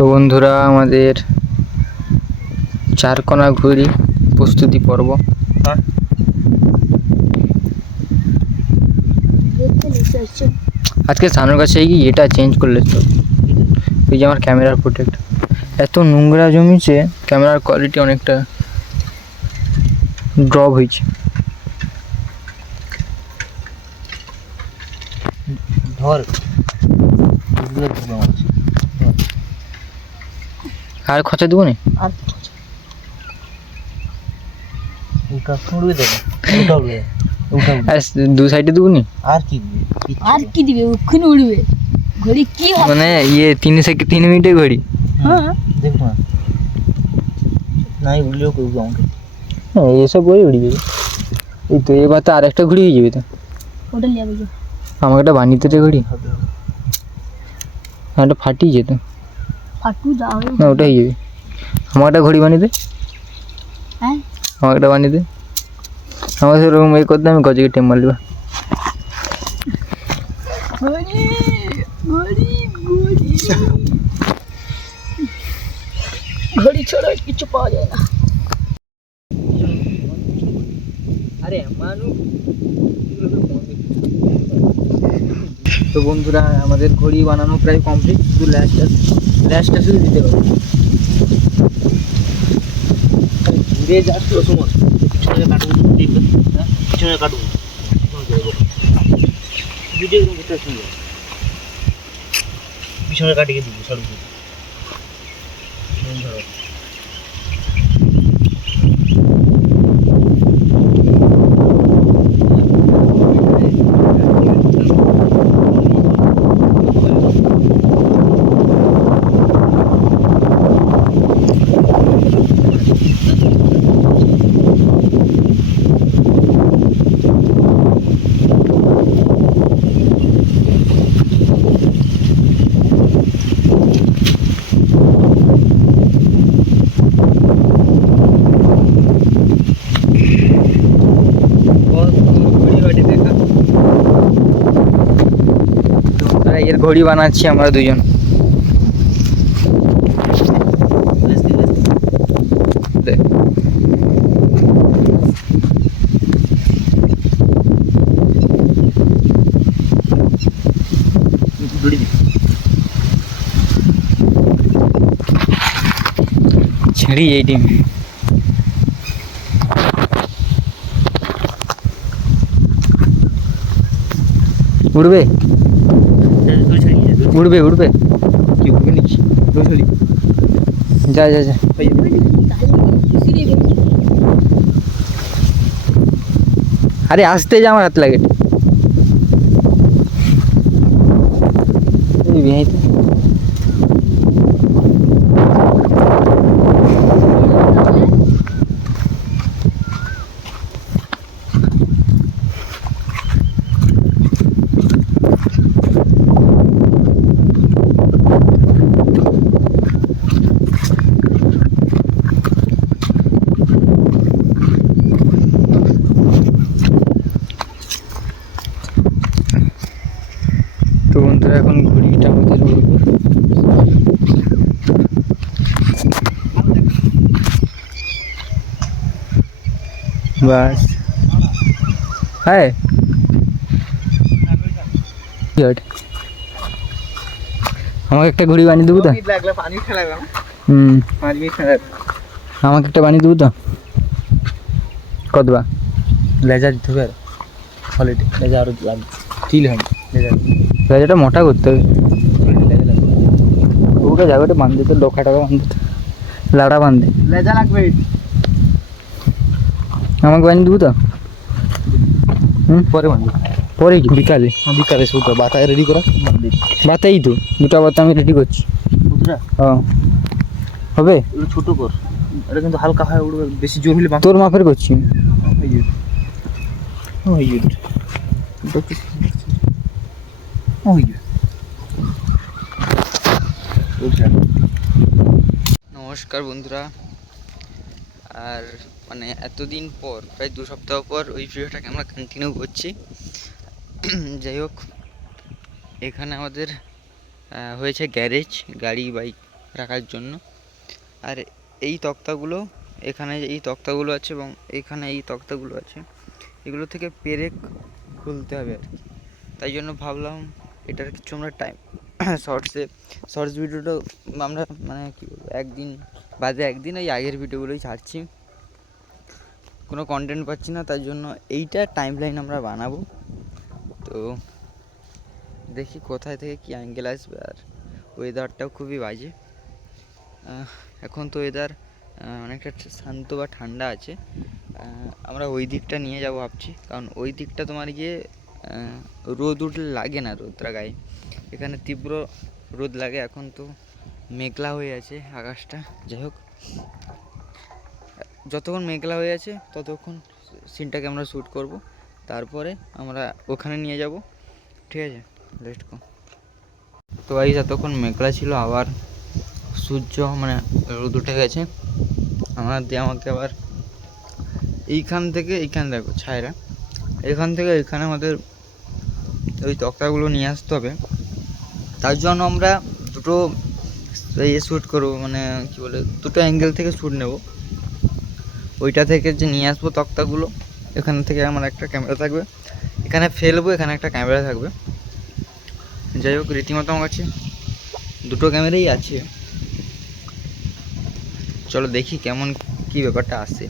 তো বন্ধুরা, আমাদের চারকোনা ঘুড়ি প্রস্তুতি পর্ব। আজকে সানুর কাছে গিয়ে এটা চেঞ্জ করলে তো ওই যে আমার ক্যামেরার প্রোটেক্ট, এত নোংরা জমেছে, ক্যামেরার কোয়ালিটি অনেকটা ড্রপ হয়েছে। ধর আর খরচা দেবো না, আর দু সাইডে দেবো নি, আর কি দিবে ওখানে উড়বে ঘড়ি কি মানে ইয়ে 3 মিনিটে ঘড়ি। হ্যাঁ দেখ না নাই উড়লেও কেউ আমাকে এসব করে উড়ে যাবে। এই তো এবার তো আরেকটা ঘুড়ি হয়ে যাবে। তো ওটা নিয়ে যাবে, আমাকে একটা বানিয়ে দিতে ঘড়ি, একটা ফাটিয়ে যেত ফাটু যাবে না, ওটাই যাবে। আমাকে একটা ঘড়ি বানিয়ে দে, হ্যাঁ আমাকে একটা বানিয়ে দে। আমাকে সেরকম এই করতে আমি গজকে টেম মারলিবা। ঘড়ি ঘড়ি ঘড়ি ঘড়ি ছাড়া কিছু পাওয়া যায় না। আরে মানুষ। তো বন্ধুরা, আমাদের ঘড়ি বানানো প্রায় কমপ্লিট, শুধু ল্যাশটা শুধু দিতে পারবো। ঘুরে যাচ্ছ সময় পিছনে কাটবো, পিছনে কাটবো ভিডিও পিছনে কাটিয়ে দিব সরু ধরো। এর ঘড়ি বানাচ্ছি আমরা দুজন। ছিঁড়ি এই ডিম উড়বে উড়বে উড়বে কি উড়বে নাকি? যা যা যা, আরে আসতে যা, আমার হাত লাগে। তো বন্ধুরা, এখন ঘড়িটা আমাদের উড়বে। বাস হ্যাঁ, আমাকে একটা ঘড়ি বানিয়ে দেবো তো? আমাকে একটা বানিয়ে দেবো তো? কতবা লেজার দিতে হবে, আর হলিডে লেজার আরো লাগবে, ফিল হয় লেজারটা মোটা করতে হবে। ওটা জায়গাটা বাঁধতে তো, লোখা টাকা বাঁধতে, লাড়া বাঁধতে লেজা লাগবে। আমাকে বানিয়ে দেবো তো? পরে বাঁধবে, পরে কি বিকালে? বিকালে শুধু বাতায় রেডি করা, বাতাই তো দুটো বাতা আমি রেডি করছি। হ্যাঁ হবে, ছোট কর, এটা কিন্তু হালকা হয় উড়বে, বেশি জোর হলে তোর মাপের করছি। নমস্কার বন্ধুরা, আর মানে এতদিন পর, প্রায় 2 সপ্তাহ পর ওই ভিডিওটাকে আমরা কন্টিনিউ করছি। যাই হোক, এখানে আমাদের হয়েছে গ্যারেজ, গাড়ি বাইক রাখার জন্য। আর এই তক্তাগুলো, এখানে এই তক্তাগুলো আছে এবং এখানে এই তক্তাগুলো আছে, এগুলো থেকে পেরেক খুলতে হবে আর কি। তাই জন্য ভাবলাম এটার কিছু আমরা টাইম শর্টস ভিডিওটা আমরা মানে কী বলবো, একদিন বাদে একদিন ওই আগের ভিডিওগুলোই ছাড়ছি, কোনো কন্টেন্ট পাচ্ছি না, তার জন্য এইটা টাইম লাইন আমরা বানাবো। তো দেখি কোথায় থেকে কী অ্যাঙ্গেল আসবে। আর ওয়েদারটাও খুবই বাজে এখন তো, ওয়েদার অনেকটা শান্ত বা ঠান্ডা আছে। আমরা ওই দিকটা নিয়ে যাব ভাবছি, কারণ ওই দিকটা তোমার গিয়ে রোদ উঠলে লাগে না রোদটা গায়ে, এখানে তীব্র রোদ লাগে। এখন তো মেঘলা হয়ে আছে আকাশটা, যাই হোক যতক্ষণ মেঘলা হয়ে আছে ততক্ষণ সিনটাকে আমরা শ্যুট করব, তারপরে আমরা ওখানে নিয়ে যাব, ঠিক আছে? Let's go. তো এই যতক্ষণ মেঘলা ছিল আবার সূর্য মানে রোদ উঠে গেছে। আমাকে আবার এইখান থেকে এইখানে দেখো ছায়রা, এখান থেকে এখানে আমাদের ওই তক্তাগুলো নিয়ে আসতে হবে। তার জন্য আমরা দুটো শ্যুট করবো, মানে কী বলে, দুটো অ্যাঙ্গেল থেকে শ্যুট নেব। ওইটা থেকে যে নিয়ে আসবো তক্তাগুলো, এখান থেকে আমার একটা ক্যামেরা থাকবে, এখানে ফেলবো, এখানে একটা ক্যামেরা থাকবে। যাই হোক রীতিমতো আমার কাছে দুটো ক্যামেরাই আছে, চলো দেখি কেমন কী ব্যাপারটা আসে।